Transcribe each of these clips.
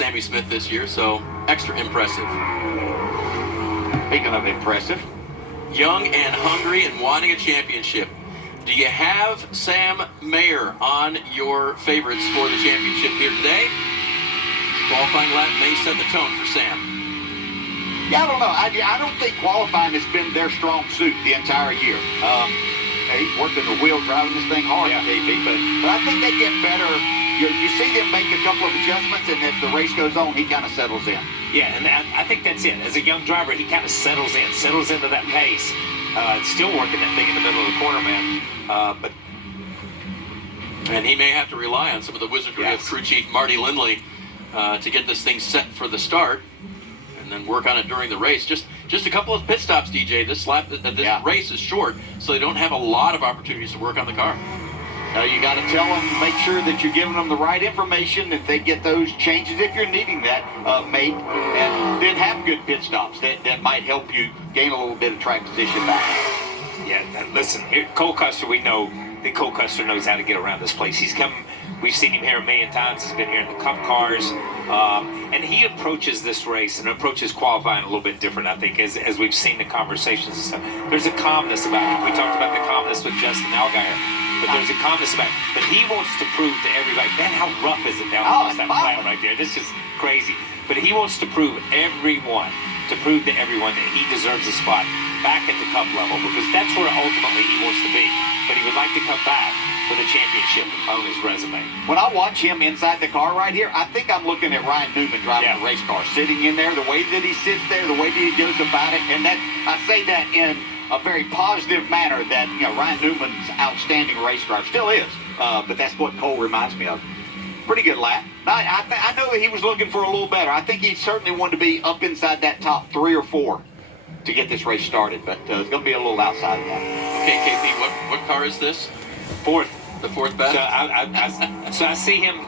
Sammy Smith this year, so extra impressive. Speaking of impressive, young and hungry and wanting a championship. Do you have Sam Mayer on your favorites for the championship here today? Qualifying lap may set the tone for Sam. yeah, I don't know. I don't think qualifying has been their strong suit the entire year. He's working the wheel, driving this thing hard, JP, but I think they get better. You see them make a couple of adjustments, and as the race goes on, he kind of settles in. Yeah, and I think that's it. As a young driver, he kind of settles into that pace. Still working that thing in the middle of the corner, man. And he may have to rely on some of the wizardry of crew chief Marty Lindley to get this thing set for the start, and then work on it during the race. Just a couple of pit stops, DJ. This race is short, so they don't have a lot of opportunities to work on the car. You got to tell them, make sure that you're giving them the right information, that they get those changes if you're needing that made, and then have good pit stops that might help you gain a little bit of track position back. Yeah, listen, Cole Custer, we know that Cole Custer knows how to get around this place. He's come, we've seen him here a million times. He's been here in the Cup cars, and he approaches this race and approaches qualifying a little bit different, I think, as we've seen the conversations and stuff. There's a calmness about him. We talked about the calmness with Justin Allgaier, but there's a calmness about him. But he wants to prove to everybody, man, how rough is it down across that flat right there? This is crazy. But he wants to prove to everyone that he deserves a spot back at the Cup level, because that's where ultimately he wants to be. But he would like to come back with a championship on his resume. When I watch him inside the car right here, I think I'm looking at Ryan Newman driving the race car, sitting in there, the way that he sits there, the way that he goes about it, and that I say that in a very positive manner, that Ryan Newman's outstanding race driver, still is, but that's what Cole reminds me of. Pretty good lap. I know that he was looking for a little better. I think he certainly wanted to be up inside that top 3 or 4 to get this race started, but it's going to be a little outside of that. Okay, KP, what car is this? Fourth. The fourth best? So I see him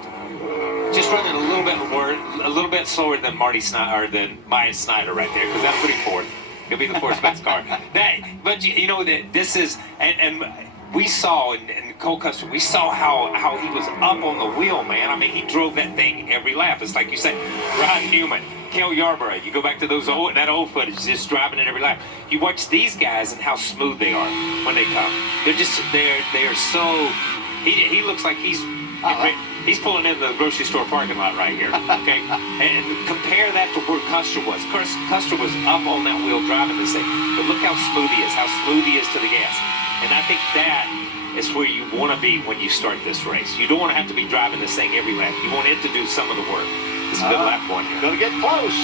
just running a little bit slower than Marty Snyder, or than Maya Snyder right there, because that'll put him fourth. He'll be the fourth best car. But you know that this is, and we saw in Cole Custer, we saw how he was up on the wheel, man. I mean, he drove that thing every lap. It's like you said, Ryan Newman, Cale Yarborough. You go back to that old footage, just driving it every lap. You watch these guys and how smooth they are when they come. They are so. He looks like he's pulling in the grocery store parking lot right here. Okay, and compare that to where Custer was. Custer was up on that wheel driving this thing, but look how smooth he is. How smooth he is to the gas. And I think that is where you want to be when you start this race. You don't want to have to be driving this thing every lap. You want it to do some of the work. It's a good lap one here. Gonna get close.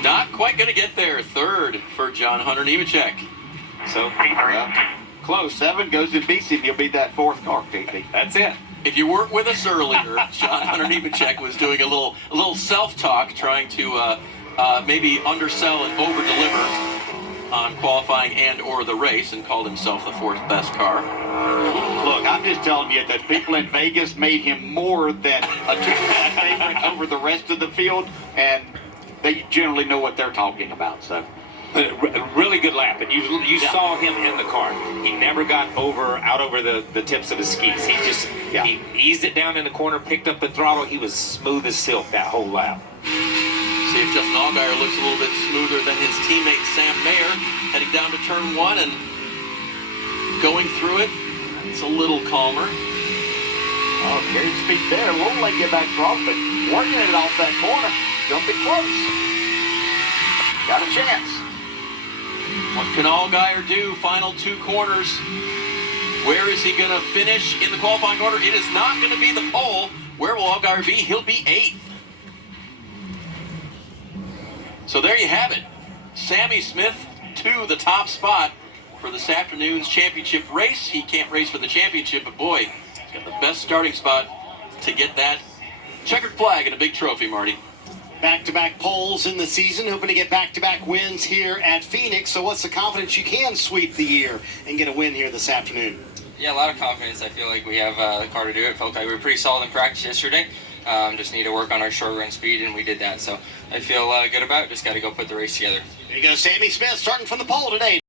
Not quite gonna get there. Third for John Hunter Nemechek. So close. 7 goes and beats him. He'll beat that 4th car, KP. That's it. If you weren't with us earlier, John Hunter Nemechek was doing a little self-talk, trying to maybe undersell and over-deliver on qualifying and or the race, and called himself the 4th best car. Look, I'm just telling you that people in Vegas made him more than a 2-man favorite over the rest of the field, and they generally know what they're talking about. So, really good lap, and you saw him in the car. He never got out over the tips of his skis. He eased it down in the corner, picked up the throttle. He was smooth as silk that whole lap. See if Justin Allgaier looks a little bit smoother than his teammate Sam Mayer, heading down to turn 1 and going through it. It's a little calmer. Oh, carried speed there. A little late get back off, but working it off that corner. Gonna be close. Got a chance. What can Allgaier do? Final 2 corners. Where is he going to finish in the qualifying order? It is not going to be the pole. Where will Allgaier be? He'll be 8th. So there you have it. Sammy Smith to the top spot for this afternoon's championship race. He can't race for the championship, but boy, he's got the best starting spot to get that checkered flag and a big trophy, Marty. Back-to-back poles in the season, hoping to get back-to-back wins here at Phoenix. So what's the confidence you can sweep the year and get a win here this afternoon? Yeah, a lot of confidence. I feel like we have the car to do it. Felt like we were pretty solid in practice yesterday. Just need to work on our short run speed, and we did that. So I feel good about it. Just got to go put the race together. There you go, Sammy Smith starting from the pole today.